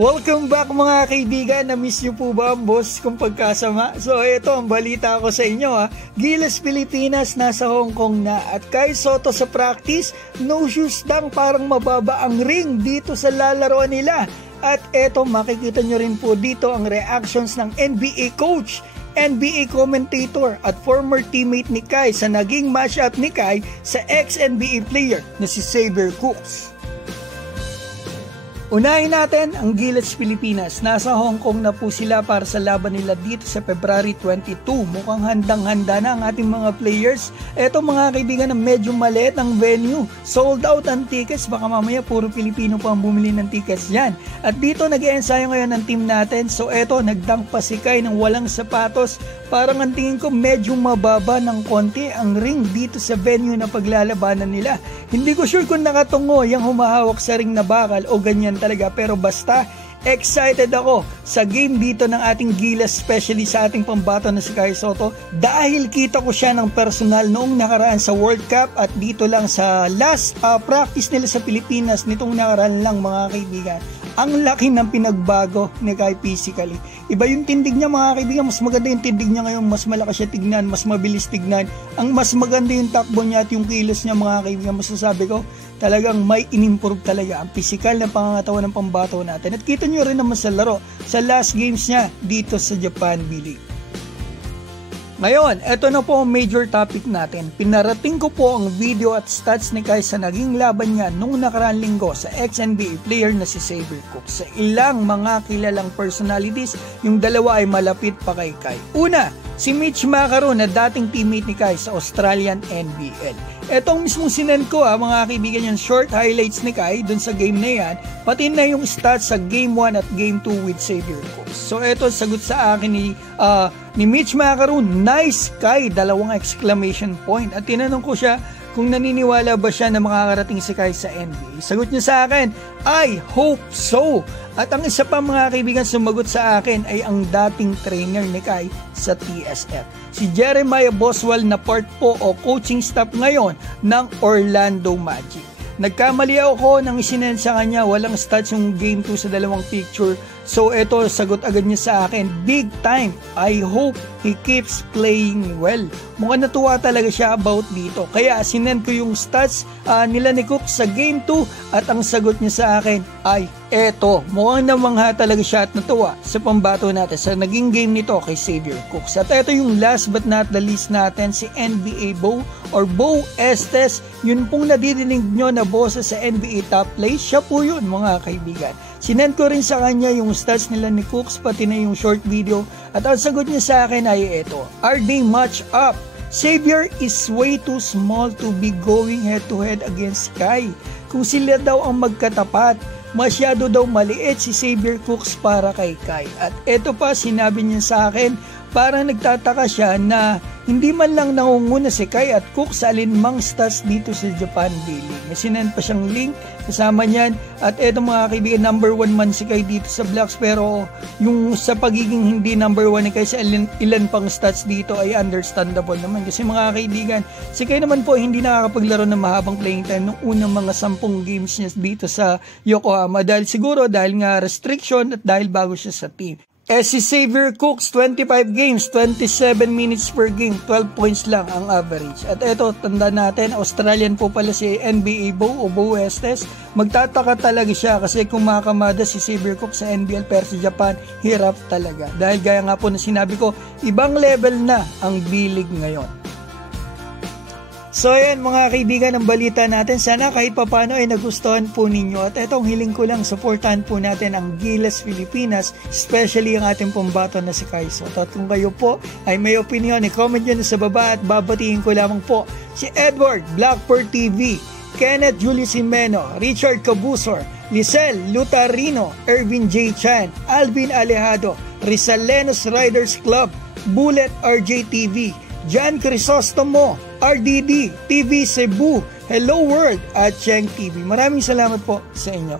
Welcome back mga kaibigan. Na-miss niyo po ba ang boss kong pagkasama? So ito ang balita ko sa inyo ha. Gilas Pilipinas nasa Hong Kong na at Kai Sotto sa practice, no shoes lang, parang mababa ang ring dito sa lalaroan nila. At eto makikita nyo rin po dito ang reactions ng NBA coach, NBA commentator at former teammate ni Kai sa naging matchup ni Kai sa ex-NBA player na si Xavier Cooks. Unahin natin ang Gilas Pilipinas. Nasa Hong Kong na po sila para sa laban nila dito sa February 22. Mukhang handang-handa na ang ating mga players. Eto mga kaibigan na medyo maliit ang venue. Sold out ang tickets. Baka mamaya puro Pilipino pa ang bumili ng tickets yan. At dito nag-e-ensayo ngayon ng team natin. So eto nagdunk pa si Kai ng walang sapatos. Parang ang tingin ko medyo mababa ng konti ang ring dito sa venue na paglalabanan nila. Hindi ko sure kung nakatungo yung humahawak sa ring na bakal o ganyan talaga, pero basta excited ako sa game dito ng ating Gilas, especially sa ating pambato na si Kai Sotto dahil kita ko siya ng personal noong nakaraan sa World Cup at dito lang sa last practice nila sa Pilipinas nitong nakaraan lang mga kaibigan. Ang laki ng pinagbago ni Kai physically. Iba yung tindig niya mga kaibigan, mas maganda yung tindig niya ngayon, mas malakas siya tignan, mas mabilis tignan. Ang mas maganda yung takbo niya at yung kilos niya mga kaibigan, masasabi ko, talagang may inimprove talaga ang physical na pangangatawan ng pambato natin. At kita nyo rin naman sa laro, sa last games niya dito sa Japan B-League. Ngayon, ito na po ang major topic natin. Pinarating ko po ang video at stats ni Kai sa naging laban niya nung nakaraang linggo sa ex-NBA player na si Xavier Cooks. Sa ilang mga kilalang personalities, yung dalawa ay malapit pa kay Kai. Una, si Mitch Macaron na dating teammate ni Kai sa Australian NBL. Etong mismong sinend ko mga kaibigan, yung short highlights ni Kai dun sa game na yan, pati na yung stats sa game 1 at game 2 with Xavier Cooks. So eto sagot sa akin ni Mitch Macaron, nice Kai, dalawang exclamation point. At tinanong ko siya kung naniniwala ba siya na makakarating si Kai sa NBA. Sagot niya sa akin, I hope so. At ang isa pa mga kaibigan sumagot sa akin ay ang dating trainer ni Kai sa TSF. Si Jeremiah Boswell na part po o coaching staff ngayon ng Orlando Magic. Nagkamali ako nang isinend sa kanya, walang stats yung game 2 sa dalawang picture. So eto, sagot agad niya sa akin, big time, I hope he keeps playing well. Mukhang natuwa talaga siya about dito. Kaya sinend ko yung stats nila ni Cook sa game 2 at ang sagot niya sa akin ay eto. Mukhang namangha talaga siya at natuwa sa pambato natin sa naging game nito kay Xavier Cooks. At eto yung last but not the least natin, si NBA Bo or Bo Estes. Yun pong nadirinig nyo na boses sa NBA top play, siya po yun mga kaibigan. Sinend ko rin sa kanya yung stats nila ni Cooks pati na yung short video at ang sagot niya sa akin ay eto. Are they match up? Xavier is way too small to be going head to head against Kai. Kung sila daw ang magkatapat, masyado daw maliit si Xavier Cooks para kay Kai. At eto pa sinabi niya sa akin, parang nagtataka siya na hindi man lang nangunguna si Kai at Cook sa alinmang stats dito sa Japan B-League. May sinend pa siyang link kasama niyan. At eto mga kaibigan, number 1 man si Kai dito sa Blacks, pero yung sa pagiging hindi number 1 ni Kai sa ilan pang stats dito ay understandable naman. Kasi mga kaibigan, si Kai naman po hindi nakakapaglaro ng mahabang playing time nung unang mga 10 games niya dito sa Yokohama. Dahil nga restriction at dahil bago siya sa team. Si Xavier Cooks, 25 games, 27 minutes per game, 12 points lang ang average. At eto, tanda natin, Australian po pala si NBA Bo o Bo Estes. Magtataka talaga siya kasi kung makakamada si Xavier Cooks sa NBL pero sa Japan, hirap talaga. Dahil gaya nga po na sinabi ko, ibang level na ang B-League ngayon. So ayan mga kaibigan, ang balita natin, sana kahit papano ay nagustuhan po ninyo. At etong hiling ko lang, supportahan po natin ang Gilas Pilipinas, especially ang ating pambato na si Kai Sotto. At kung kayo po ay may opinion, i-comment nyo na sa baba at babatiin ko lamang po si Edward Blackbird TV, Kenneth Julius Jimeno, Richard Cabusor, Lisel Lutarino, Ervin J. Chan, Alvin Alejado, Rizalenos Riders Club, Bullet RJ TV, John Crisostomo, RDD, TV Cebu, Hello World at Cheng TV. Maraming salamat po sa inyo.